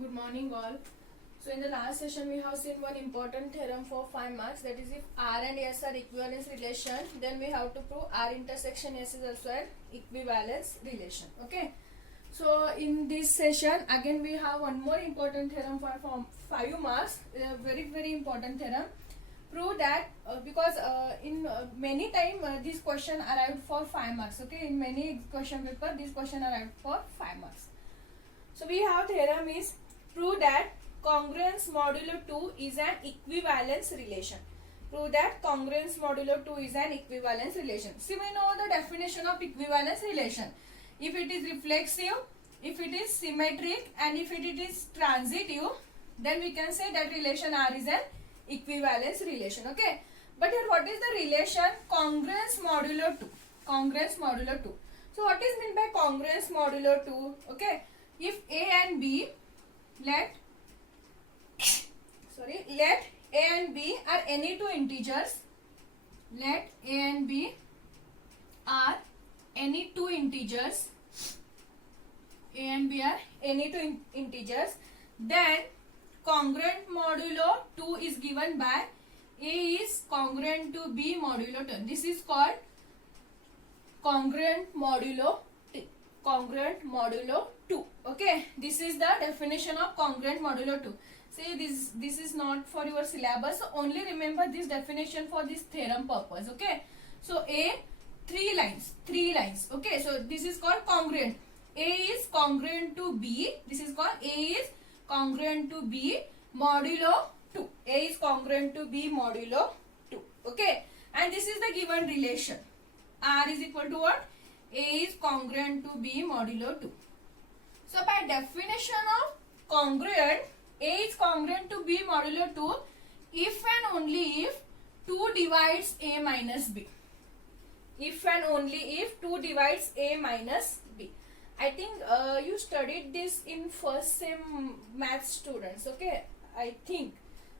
Good morning all. So in the last session we have seen one important theorem for 5 marks, that is if R and S are equivalence relation, then we have to prove R intersection S is also an equivalence relation. Okay. So in this session again we have one more important theorem for 5 marks, very important theorem. Prove that because in many time this question arrived for 5 marks. Okay, in many question paper this question arrived for 5 marks. So we have theorem is prove that congruence modulo 2 is an equivalence relation. Prove that congruence modulo 2 is an equivalence relation. See, we know the definition of equivalence relation. If it is reflexive, if it is symmetric, and if it is transitive, then we can say that relation R is an equivalence relation. Okay. But here what is the relation congruence modulo 2? Congruence modulo 2. So what is meant by congruence modulo 2? Okay. If A and B, let A and B are any two integers, let A and B are any two integers, A and B are any two integers, then congruent modulo 2 is given by A is congruent to B modulo 10. This is called congruent modulo 2. Okay, this is the definition of congruent modulo 2. Say this is not for your syllabus, so only remember this definition for this theorem purpose. Okay, so A, three lines. Okay, so this is called congruent. A is congruent to B. This is called A is congruent to B modulo 2. A is congruent to B modulo 2. Okay, and this is the given relation. R is equal to what? A is congruent to B modulo 2. So by definition of congruent, A is congruent to B modulo 2 if and only if 2 divides A minus B. If and only if 2 divides A minus B. I think you studied this in first sem math students. Okay, I think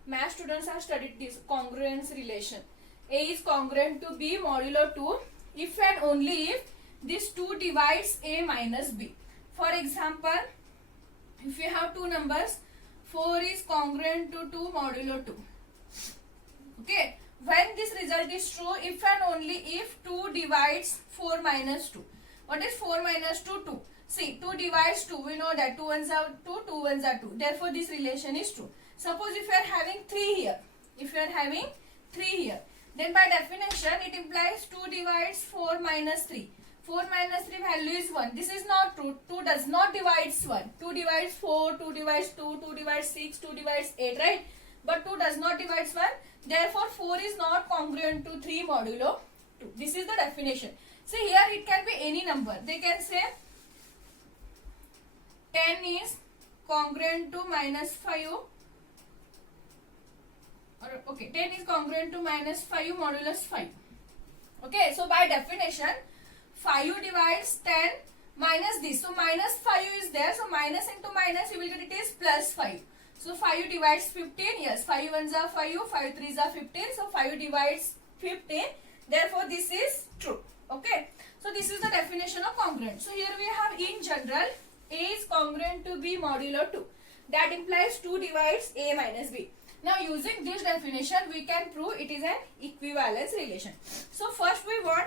math students have studied this congruence relation. A is congruent to B modulo 2 if and only if this 2 divides A minus B. For example, if you have two numbers, 4 is congruent to 2 modulo 2. Okay, when this result is true, if and only if 2 divides 4 minus 2. What is 4 minus 2? 2. See, 2 divides 2. We know that 2 ones are 2, 2 ones are 2. Therefore, this relation is true. Suppose if you are having 3 here, then by definition, it implies 2 divides 4 minus 3. 4 minus 3 value is 1. This is not true. 2 does not divide 1. 2 divides 4, 2 divides 2, 2 divides 6, 2 divides 8, right? But 2 does not divide 1. Therefore, 4 is not congruent to 3 modulo 2. This is the definition. See, here it can be any number. They can say 10 is congruent to minus 5. Or, okay, 10 is congruent to minus 5 modulus 5. Okay, so by definition, 5 divides 10 minus this. So minus 5 is there. So minus into minus you will get it is plus 5. So 5 divides 15. Yes, 5 ones are 5, 5 threes are 15. So 5 divides 15. Therefore this is true. Okay. So this is the definition of congruent. So here we have in general A is congruent to B modulo 2. That implies 2 divides A minus B. Now using this definition we can prove it is an equivalence relation. So first we want,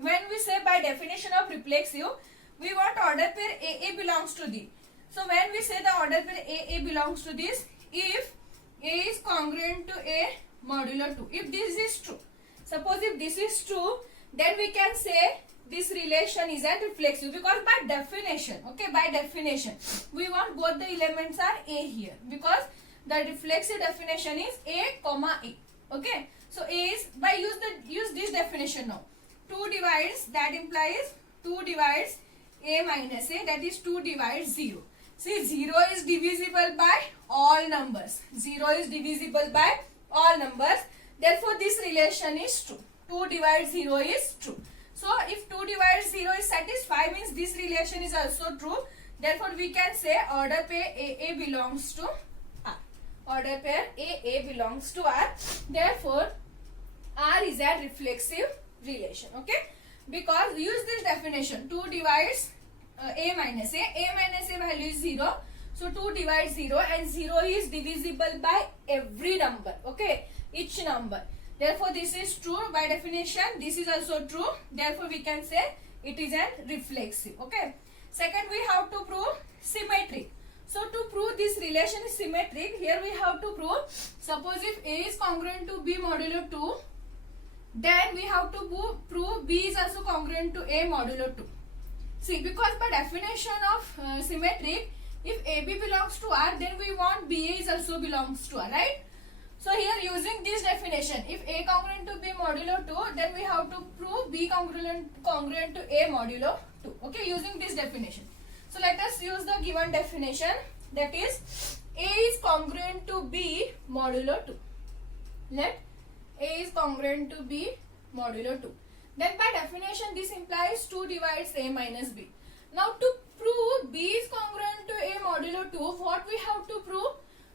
when we say by definition of reflexive, we want order pair AA belongs to D. So when we say the order pair AA belongs to this, if A is congruent to A modulo 2, if this is true, suppose if this is true, then we can say this relation is a reflexive, because by definition, okay, by definition, we want both the elements are A here, because the reflexive definition is A comma A. Okay, so A is, by use this definition now. 2 divides, that implies 2 divides A minus A, that is 2 divides 0. See, 0 is divisible by all numbers. 0 is divisible by all numbers. Therefore, this relation is true. 2 divides 0 is true. So, if 2 divides 0 is satisfied, means this relation is also true. Therefore, we can say order pair AA belongs to R. Order pair AA belongs to R. Therefore, R is a reflexive relation. Okay, because use this definition, 2 divides A minus A value is 0, So 2 divides 0 and 0 is divisible by every number. Okay, each number. Therefore this is true by definition. This is also true. Therefore we can say it is an reflexive. Okay. Second, we have to prove symmetric. So to prove this relation is symmetric, here we have to prove, suppose if A is congruent to B modulo 2, then we have to prove B is also congruent to A modulo 2. See, because by definition of symmetric, if AB belongs to R, then we want BA is also belongs to R, right? So here using this definition, if A congruent to B modulo 2, then we have to prove B congruent to A modulo 2. Okay, using this definition. So let us use the given definition, that is A is congruent to B modulo 2. Let A is congruent to B modulo 2. Then by definition this implies 2 divides A minus B. Now to prove B is congruent to A modulo 2, what we have to prove?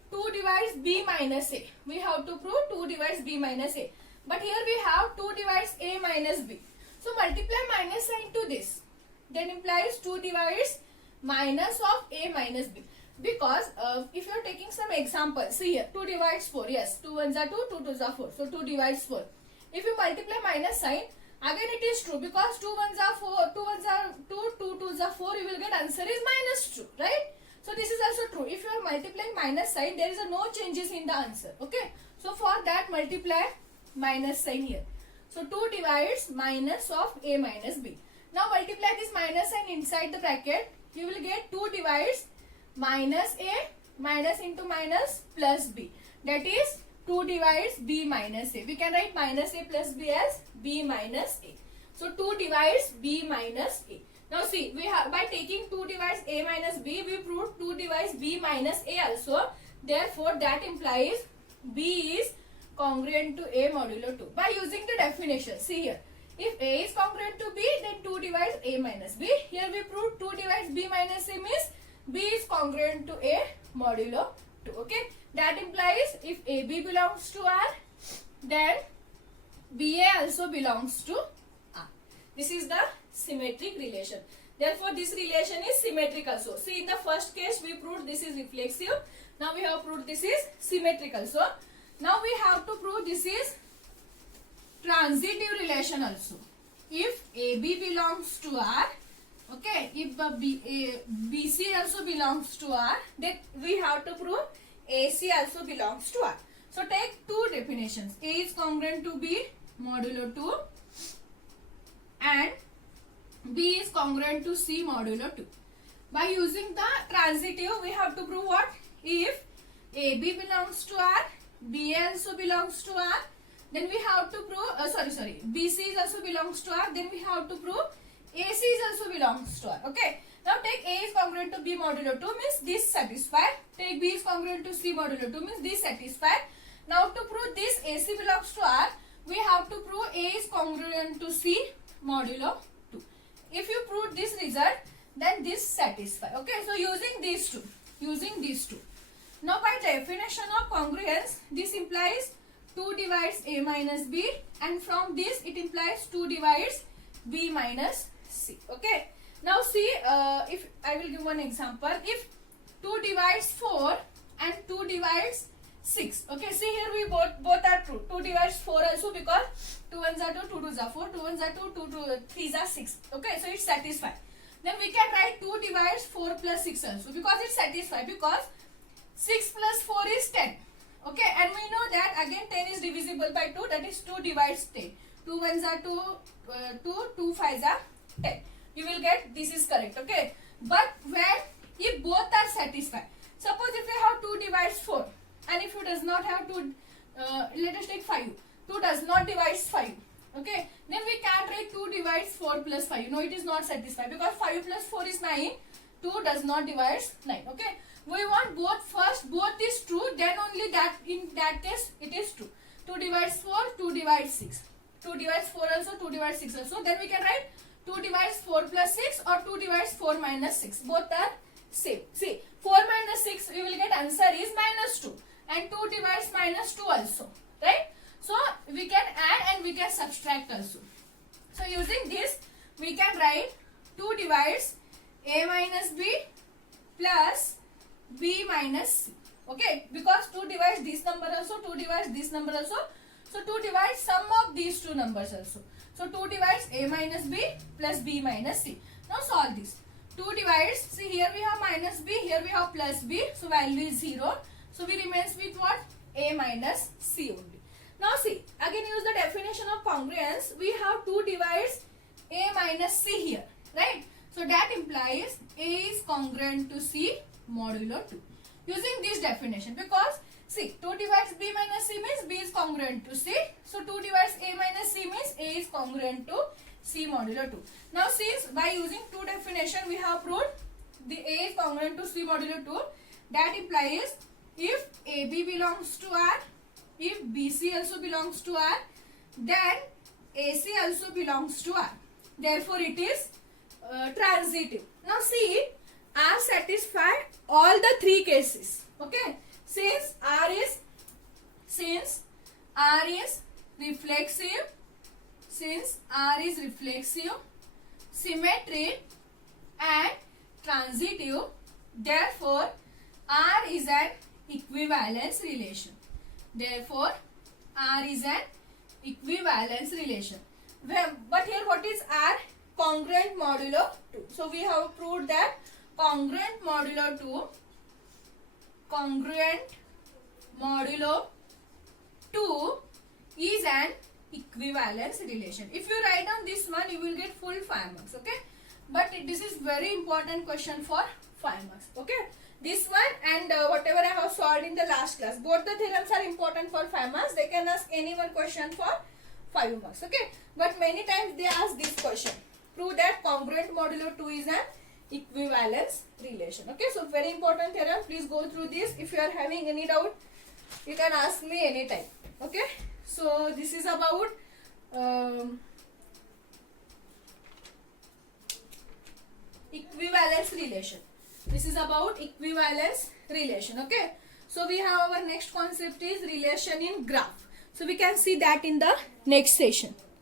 2 divides B minus A. We have to prove 2 divides B minus A. But here we have 2 divides A minus B. So multiply minus sign to this. Then implies 2 divides minus of A minus B. Because if you are taking some examples, see here 2 divides 4. Yes, 2 ones are 2, 2 twos are 4. So 2 divides 4. If you multiply minus sign, again it is true because 2 ones are 4, 2 ones are 2, 2 twos are 4. You will get answer is minus 2, right? So this is also true. If you are multiplying minus sign, there is no changes in the answer. Okay. So for that multiply minus sign here. So 2 divides minus of A minus B. Now multiply this minus sign inside the bracket. You will get 2 divides minus A minus into minus plus B. That is 2 divides B minus A. We can write minus A plus B as B minus A. So 2 divides B minus A. Now see, we have by taking 2 divides A minus B, we proved 2 divides B minus A also. Therefore, that implies B is congruent to A modulo 2. By using the definition, see here, if A is congruent to B, then 2 divides A minus B. Here we proved 2 divides B minus A means B is congruent to A modulo 2. Okay, that implies if AB belongs to R, then BA also belongs to R. This is the symmetric relation. Therefore, this relation is symmetric also. See, in the first case, we proved this is reflexive. Now, we have proved this is symmetric also. Now, we have to prove this is transitive relation also. If AB belongs to R, okay, if BC also belongs to R, then we have to prove AC also belongs to R. So, take two definitions. A is congruent to B modulo 2 and B is congruent to C modulo 2. By using the transitive, we have to prove what? If AB belongs to R, BA also belongs to R, then we have to prove, BC is also belongs to R, then we have to prove AC is also belongs to R. Okay. Now take A is congruent to B modulo 2 means this satisfied. Take B is congruent to C modulo 2 means this satisfied. Now to prove this AC belongs to R, we have to prove A is congruent to C modulo 2. If you prove this result, then this satisfy. Okay, so using these two. Now by definition of congruence, this implies 2 divides A minus B, and from this it implies 2 divides B minus C. Okay. Now see, if I will give one example. If 2 divides 4 and 2 divides 6. Okay, see here we both are true. 2 divides 4 also because 2 ones are 2, 2 twos are 4, 2 ones are 2, 2 threes are 6. Okay, so it's satisfied. Then we can write 2 divides 4 plus 6 also because it's satisfied, because 6 plus 4 is 10. Okay, and we know that again 10 is divisible by 2, that is 2 divides 10. 2 ones are 2, 2 fives are 10. You will get this is correct. Okay, but when if both are satisfied, suppose if you have 2 divides 4 and if you does not have 2, let us take 5. 2 does not divide 5. Okay, then we can write 2 divides 4 plus 5. No, it is not satisfied because 5 plus 4 is 9. 2 does not divide 9. Okay, we want both is true, then only that in that case it is true. 2 divides 4, 2 divides 6. 2 divides 4 also, 2 divides 6 also. Then we can write 2 divides 4 plus 6 or 2 divides 4 minus 6. Both are same. See, 4 minus 6, we will get answer is minus 2. And 2 divides minus 2 also. Right? So, we can add and we can subtract also. So, using this, we can write 2 divides A minus B plus B minus C. Okay, because 2 divides this number also, 2 divides this number also. So 2 divides sum of these two numbers also. So 2 divides A minus B plus B minus C. Now solve this. 2 divides, see here we have minus B, here we have plus B. So value is 0. So we remains with what? A minus C only. Now see, again use the definition of congruence. We have 2 divides A minus C here, right? So that implies A is congruent to C modulo 2. Using this definition, because see, 2 divides B minus C means B is congruent to C. So 2 divides A minus C means A is congruent to C modulo 2. Now since by using 2 definition we have proved the A is congruent to C modulo 2, that implies if AB belongs to R, if BC also belongs to R, then AC also belongs to R. Therefore it is transitive. Now see, R satisfied all the 3 cases. Okay, since R is reflexive, symmetric and transitive, therefore R is an equivalence relation. But here what is R? Congruent modulo 2. So we have proved that congruent modulo 2 is an equivalence relation. If you write down this one, you will get full 5 marks. Okay, but this is very important question for 5 marks. Okay, this one and whatever I have solved in the last class, both the theorems are important for 5 marks. They can ask any one question for 5 marks. Okay, but many times they ask this question. Prove that congruent modulo 2 is an equivalence relation. Okay, so very important theorem. Please go through this. If you are having any doubt, you can ask me anytime. Okay, so this is about equivalence relation. Okay, so we have our next concept is relation in graph. So we can see that in the next session.